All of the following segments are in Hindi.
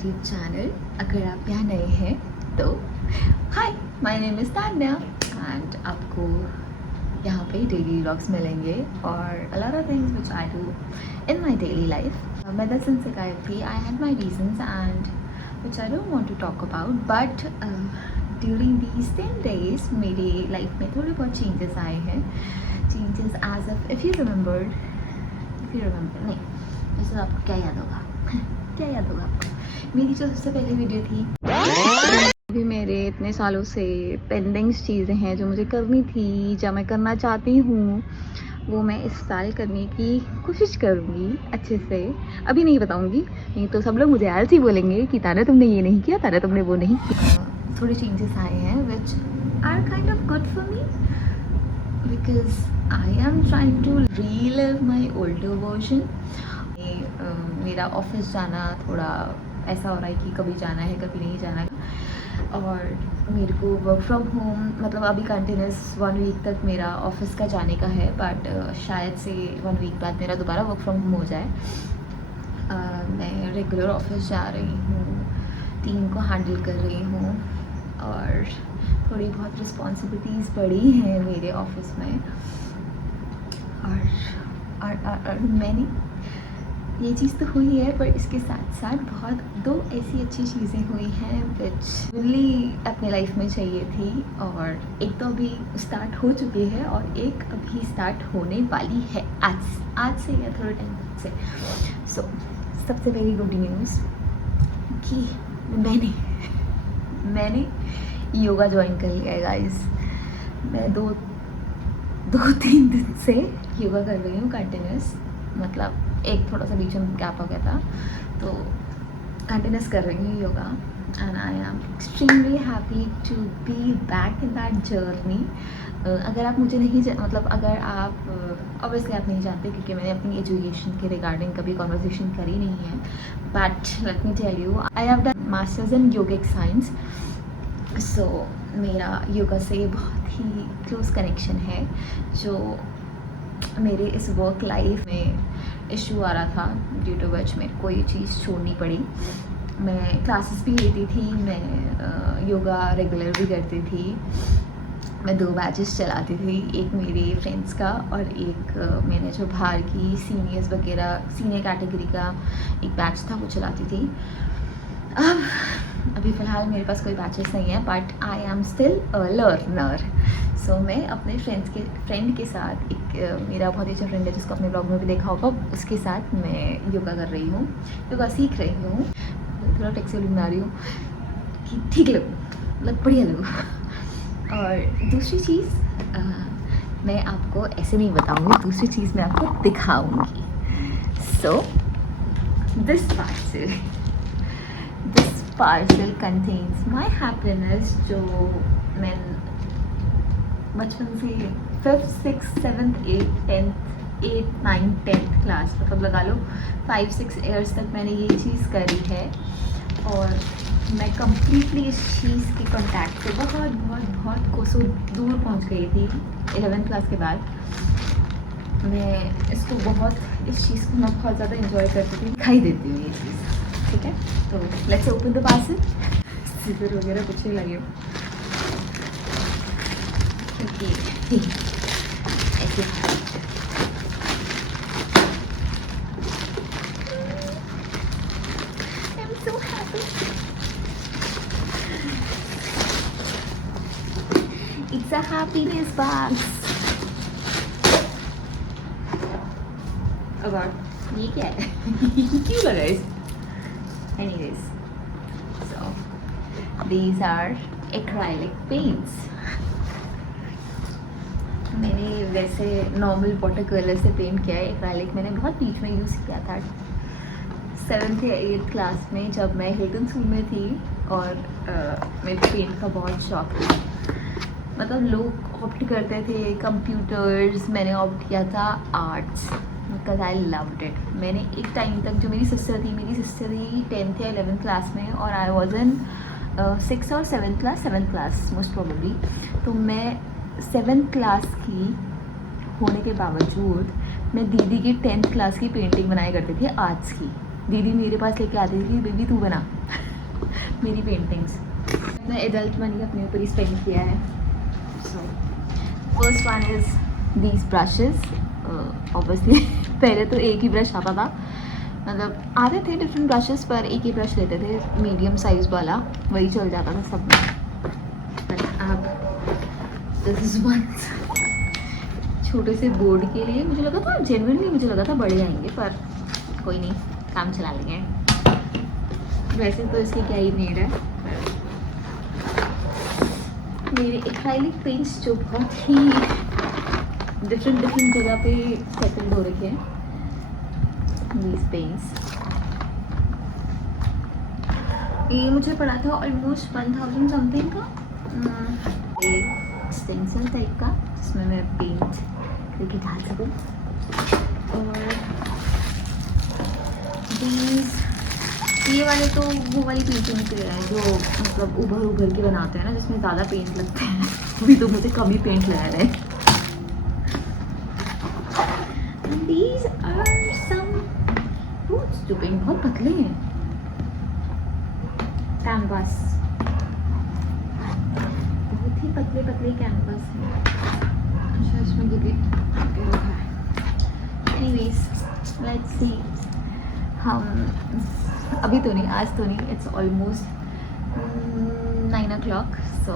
YouTube channel. अगर आप यहाँ नए हैं तो hi, my name is Tanya and आपको यहाँ पे डेली व्लॉग्स मिलेंगे और a lot of things which I do in my daily life. मैं 10 दिन से गायब थी. I had my reasons and which I don't want to talk about, but during these 10 days मेरी लाइफ में थोड़े बहुत चेंजेस आए हैं. Changes as if you remember नहीं, वैसे तो आपको क्या याद होगा क्या याद होगा आपको मेरी जो सबसे पहली वीडियो थी. अभी मेरे इतने सालों से पेंडिंग चीज़ें हैं जो मुझे करनी थी, जो मैं करना चाहती हूँ, वो मैं इस साल करने की कोशिश करूँगी अच्छे से. अभी नहीं बताऊँगी, नहीं तो सब लोग मुझे आलसी बोलेंगे कि तारा तुमने ये नहीं किया, तारा तुमने वो नहीं किया. थोड़े चेंजेस आए हैं which are kind of good for me because I am trying to relive my older version. मेरा ऑफिस जाना थोड़ा ऐसा हो रहा है कि कभी जाना है कभी नहीं जाना है, और मेरे को वर्क फ्रॉम होम मतलब अभी कंटिन्यूस 1 वीक तक मेरा ऑफिस का जाने का है, बट शायद से 1 वीक बाद मेरा दोबारा वर्क फ्रॉम होम हो जाए. मैं रेगुलर ऑफिस जा रही हूँ, टीम को हैंडल कर रही हूँ और थोड़ी बहुत रिस्पॉन्सिबिलिटीज़ बढ़ी हैं मेरे ऑफिस में. और मैंने ये चीज़ तो हुई है, पर इसके साथ साथ बहुत 2 ऐसी अच्छी चीज़ें हुई हैं विच रियली अपने लाइफ में चाहिए थी, और एक तो अभी स्टार्ट हो चुकी है और एक अभी स्टार्ट होने वाली है आज से या थोड़े टाइम से. सो सबसे पहली गुड न्यूज़ कि मैंने योगा ज्वाइन कर लिया है गाइस. मैं 2-3 दिन से योगा कर रही हूँ कंटिन्यूस, मतलब एक थोड़ा सा बीच में गैप हो गया था, तो कंटिन्यूस कर रही हूँ yoga. And I am extremely happy to be back in that journey. अगर आप मुझे नहीं मतलब अगर आप ऑब्वियसली आप नहीं जानते क्योंकि मैंने अपनी एजुकेशन के रिगार्डिंग कभी कॉन्वर्सेशन करी नहीं है, but let me tell you I have done masters in yogic science. So मेरा योगा से बहुत ही क्लोज कनेक्शन है, जो मेरे इस वर्क लाइफ में इशू आ रहा था ड्यू टू विच मेरे को ये चीज़ छोड़नी पड़ी. मैं क्लासेस भी लेती थी, मैं योगा रेगुलर भी करती थी, मैं 2 बैचेस चलाती थी, एक मेरे फ्रेंड्स का और एक मैंने जो बाहर की सीनियर्स वगैरह सीनियर कैटेगरी का एक बैच था वो चलाती थी. अभी फ़िलहाल मेरे पास कोई बैचेस नहीं है, but I am still a learner. So मैं अपने फ्रेंड के साथ एक मेरा बहुत ही अच्छा फ्रेंड है जिसको अपने ब्लॉग में भी देखा होगा, उसके साथ मैं योगा कर रही हूँ, योगा सीख रही हूँ. थोड़ा फ्लेक्सिबल बना रही हूँ कि ठीक लगूँ, मतलब बढ़िया लगूँ. और दूसरी चीज़ मैं आपको ऐसे नहीं बताऊँगी, दूसरी चीज़ मैं आपको दिखाऊँगी. So this parcel contains my happiness, जो मैं बचपन से 5th 6th 7th 8th 9th 10th class मतलब लगा लो 5-6 ईयर्स तक मैंने ये चीज़ करी है, और मैं कम्प्लीटली इस चीज़ के कॉन्टैक्ट से बहुत कोसों दूर पहुंच गई थी. 11th क्लास के बाद मैं इस चीज़ को मैं बहुत ज़्यादा इंजॉय करती थी. दिखाई देती हूँ ये चीज़, ठीक है. तो let's open the parcel. Scissor वगैरह कुछ नहीं लगे ऐसे. I'm so happy. It's a happiness box. Oh God, ये क्या है? क्यों लगा इस? Anyways, so these are acrylic paints. मैंने वैसे नॉर्मल वाटर कलर से पेंट किया है. एक्राइलिक मैंने बहुत बीच में यूज़ किया था 7th या 8th क्लास में, जब मैं हिल्टन स्कूल में थी, और मेरे पेंट का बहुत शौक था. मतलब लोग ऑप्ट करते थे कंप्यूटर्स, मैंने ऑप्ट किया था arts because I loved it. मैंने एक टाइम तक, जो मेरी सिस्टर थी 10th या 11th क्लास में, और आई वॉज इन 6th और 7th क्लास मोस्ट प्रोबेबली. तो मैं 7th क्लास की होने के बावजूद मैं दीदी की 10th क्लास की पेंटिंग बनाया करती थी आर्ट्स की. दीदी मेरे पास लेके आती थी, बेबी तू बना मेरी पेंटिंग्स। मैं एडल्ट मनी अपने ऊपर ही स्पेंड किया है। So first one is these brushes. Obviously पहले तो एक ही ब्रश आता था, मतलब आते थे डिफरेंट ब्रशेस, पर एक ही ब्रश लेते थे मीडियम साइज़ वाला, वही चल जाता था सब में। बट अब दिस इज़ वन छोटे से बोर्ड के लिए मुझे लगा था, जेन्युइनली मुझे लगा था बड़े आएंगे, पर कोई नहीं, काम चला लेंगे। वैसे तो इसकी क्या ही नीड है। मेरे एक्राइलिक पेंट्स जो बहुत ही डिफरेंट जगह पे सेटल्ड हो रखे हैं, these पेंट्स। ये मुझे पड़ा था ऑलमोस्ट 1000 समथिंग का, एक स्टेंसिल टाइप का जिसमें मैं पेंट करके डाल सकूँ। और ये वाले तो वो वाली पेंटिंग के हैं जो मतलब उभर के बनाते हैं ना, जिसमें ज़्यादा पेंट लगते हैं। अभी तो मुझे कम ही पेंट लगा रहे हैं। These are some fruits जो पेंट बहुत पतले हैं। कैनवास बहुत ही पतले कैनवास हैं। अच्छा इसमें ये भी रखा है। Anyways, let's see। हम अभी तो नहीं, आज तो नहीं, इट्स ऑलमोस्ट 9 o'clock। सो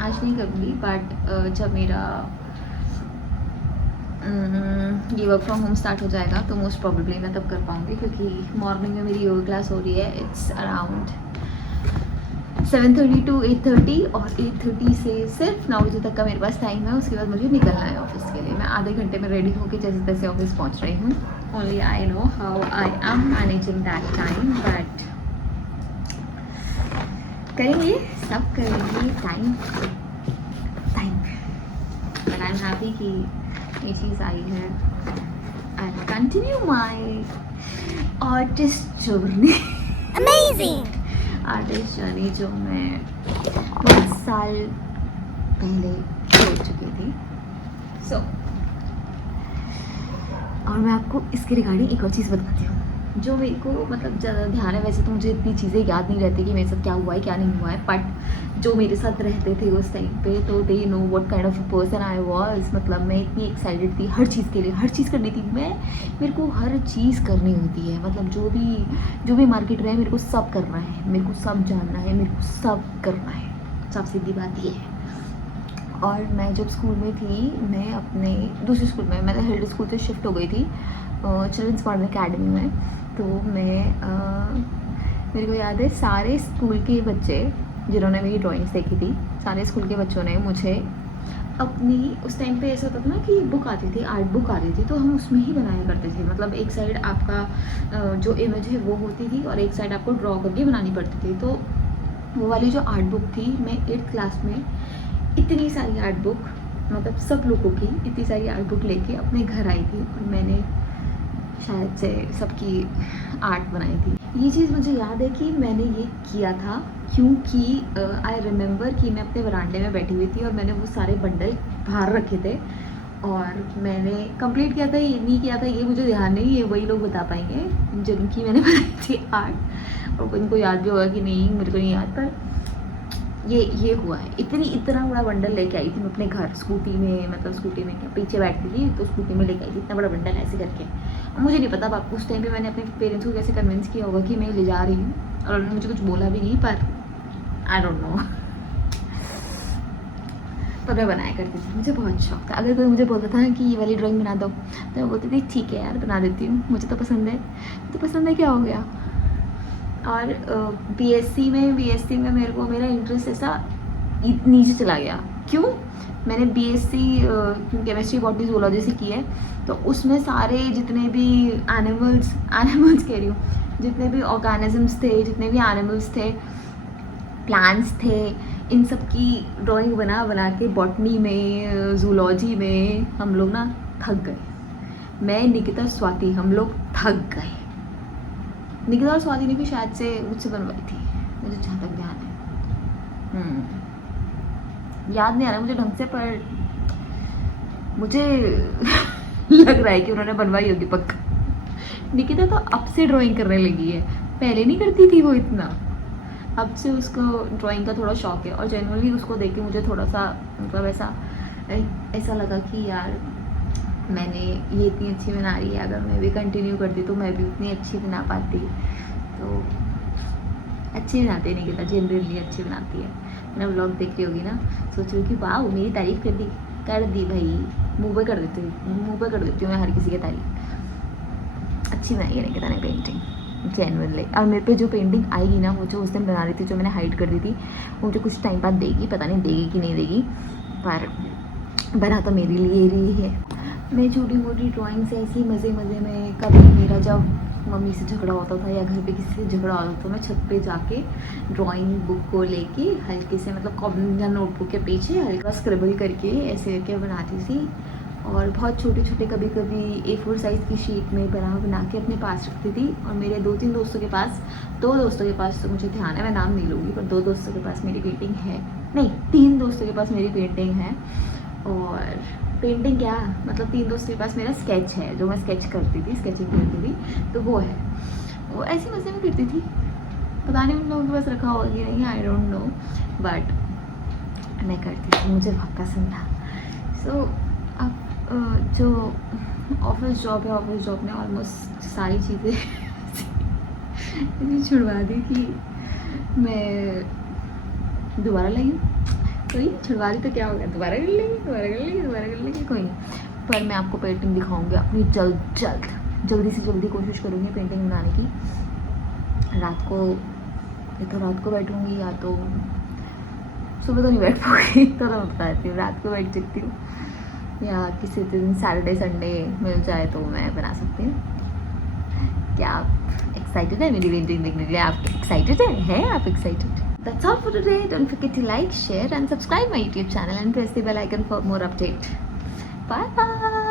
आज नहीं करूँगी, बट जब मेरा ये वर्क फ्रॉम होम स्टार्ट हो जाएगा तो मोस्ट प्रॉब्लली मैं तब कर पाऊँगी, क्योंकि मॉर्निंग में मेरी योगा क्लास हो रही है। इट्स अराउंड 7:30 to 8:30, और 8:30 से सिर्फ 9 बजे तक का मेरे पास टाइम है। उसके बाद मुझे निकलना है ऑफिस के लिए। मैं आधे घंटे में रेडी होकर जैसे तैसे ऑफिस पहुंच रही हूँ। Only I know how I am managing that time, but करेंगे, सब करेंगे time. But I am happy कि ये चीज़ आई है। I continue my artist journey. Amazing artist journey जो मैं बहुत साल पहले छोड़ चुकी थी। सो और मैं आपको इसके रिगार्डिंग एक और चीज़ बताती हूँ जो मेरे को मतलब ज़्यादा ध्यान है। वैसे तो मुझे इतनी चीज़ें याद नहीं रहती कि मेरे साथ क्या हुआ है क्या नहीं हुआ है, बट जो मेरे साथ रहते थे उस टाइम पे तो they know what kind of a person I was. मतलब मैं इतनी एक्साइटेड थी हर चीज़ के लिए, हर चीज़ करनी थी। मेरे को हर चीज़ करनी होती है, मतलब जो भी मार्केट रहे मेरे को सब करना है, मेरे को सब जानना है, मेरे को सब करना है। सब सीधी बात ये है। और मैं जब स्कूल में थी, मैं अपने दूसरे स्कूल में, मैं हिल्ड स्कूल से शिफ्ट हो गई थी चिल्ड्रंस मॉडर्न अकेडमी में। तो मेरे को याद है सारे स्कूल के बच्चे जिन्होंने मेरी ड्राइंग्स देखी थी, सारे स्कूल के बच्चों ने मुझे अपनी, उस टाइम पे ऐसा होता था ना कि बुक आती थी, आर्ट बुक आती थी, तो हम उसमें ही बनाया करते थे। मतलब एक साइड आपका जो इमेज है वो होती थी और एक साइड आपको ड्रॉ करके बनानी पड़ती थी। तो वो वाली जो आर्ट बुक थी, मैं 8th क्लास में इतनी सारी आर्ट बुक, मतलब सब लोगों की इतनी सारी आर्ट बुक लेके अपने घर आई थी और मैंने शायद से सबकी आर्ट बनाई थी। ये चीज़ मुझे याद है कि मैंने ये किया था क्योंकि आई रिमेंबर कि मैं अपने वरांडे में बैठी हुई थी और मैंने वो सारे बंडल बाहर रखे थे और मैंने कंप्लीट किया था। ये नहीं किया था ये मुझे ध्यान नहीं, ये वही लोग बता पाएंगे जिनकी मैंने बनाई थी आर्ट, और उनको याद भी होगा कि नहीं, मेरे को नहीं याद। पर ये हुआ है। इतना बड़ा बंडल लेके आई थी मैं अपने घर स्कूटी में, मतलब स्कूटी में क्या पीछे बैठती थी तो स्कूटी में लेके आई थी इतना बड़ा बंडल ऐसे करके। और मुझे नहीं पता अब उस टाइम पे मैंने अपने पेरेंट्स को कैसे कन्विंस किया होगा कि मैं ले जा रही हूँ, और उन्होंने मुझे कुछ बोला भी नहीं, पर आई डोंट नो। पर मैं बनाया करती थी, मुझे बहुत शौक था। अगर कोई मुझे बोलता था कि ये वाली ड्राइंग बना दो तो मैं बोलती थी ठीक है यार बना देती हूँ, मुझे तो पसंद है। तो पसंद है क्या हो गया। और बीएससी में मेरे को मेरा इंटरेस्ट ऐसा नीचे चला गया। क्यों? मैंने बीएससी केमिस्ट्री बॉटनी जूलॉजी से की है, तो उसमें सारे जितने भी एनिमल्स कह रही हूँ, जितने भी ऑर्गेनिजम्स थे, जितने भी एनिमल्स थे, प्लांट्स थे, इन सब की ड्राइंग बना के बॉटनी में, जूलॉजी में हम लोग ना थक गए। मैं, निकिता, स्वाति, हम लोग थक गए। निकिता और स्वाति ने भी शायद से मुझसे बनवाई थी, मुझे जहाँ तक ध्यान है। याद नहीं आ रहा मुझे ढंग से, पर मुझे लग रहा है कि उन्होंने बनवाई होगी पक्का। निकिता तो अब से ड्राइंग करने लगी है, पहले नहीं करती थी वो इतना, अब से उसको ड्राइंग का थोड़ा शौक है। और जनरली उसको देख के मुझे थोड़ा सा मतलब ऐसा लगा कि यार मैंने ये इतनी अच्छी बना रही है, अगर मैं भी कंटिन्यू करती तो मैं भी उतनी अच्छी बना पाती। तो अच्छी बनाती है निकिता, जनरली अच्छी बनाती है। मैंने व्लॉग देख रही होगी ना, सोच रही हूँ कि वाह मेरी तारीफ़ कर दी भाई, मुँह पे कर देती हूँ मैं हर किसी की तारीफ़। अच्छी बनाई है निकिता ने पेंटिंग जेन्युइनली। और मेरे पे जो पेंटिंग आएगी ना, वो जो उस दिन बना रही थी, जो मैंने हाइड कर दी थी, वो मुझे कुछ टाइम बाद देगी, पता नहीं देगी कि नहीं देगी, पर बना तो मेरे लिए ही है। मैं छोटी मोटी ड्राइंग से ऐसी मज़े में, कभी मेरा जब मम्मी से झगड़ा होता था या घर पे किसी से झगड़ा होता था, तो मैं छत पे जाके ड्राइंग बुक को लेके हल्के से मतलब कॉपी या नोटबुक के पीछे हल्का स्क्रिबल करके ऐसे करके बनाती थी। और बहुत छोटे कभी A4 साइज़ की शीट में बना के अपने पास रखती थी। और मेरे 2-3 दोस्तों के पास, 2 दोस्तों के पास तो मुझे ध्यान है, मैं नाम नहीं लूँगी, पर 2 दोस्तों के पास मेरी पेंटिंग है, नहीं 3 दोस्तों के पास मेरी पेंटिंग है। और पेंटिंग क्या मतलब 3 दोस्तों के पास मेरा स्केच है, जो मैं स्केचिंग करती थी, तो वो है। वो ऐसी मज़े में करती थी, पता नहीं उन लोगों के पास रखा होगा कि नहीं, आई डोंट नो, बट मैं करती थी, मुझे बहुत पसंद था। सो अब जो ऑफिस जॉब ने ऑलमोस्ट सारी चीज़ें ऐसी छुड़वा दी कि मैं दोबारा लगी, कोई छुड़वा दी तो क्या हो गया, दोबारा कर लेंगे, कोई नहीं। पर मैं आपको पेंटिंग दिखाऊंगी अपनी जल्दी से जल्दी कोशिश करूँगी पेंटिंग बनाने की। रात को बैठूँगी या तो सुबह तो नहीं बैठ पाऊँगी, तो मैं बता देती हूँ, रात को बैठ सकती हूँ या किसी दिन सैटरडे संडे मिल जाए तो मैं बना सकती हूँ। क्या आप एक्साइटेड है मेरी पेंटिंग देखने के लिए? आप एक्साइटेड हैं आप excited? That's all for today. Don't forget to like, share and subscribe my YouTube channel and press the bell icon for more update. Bye bye.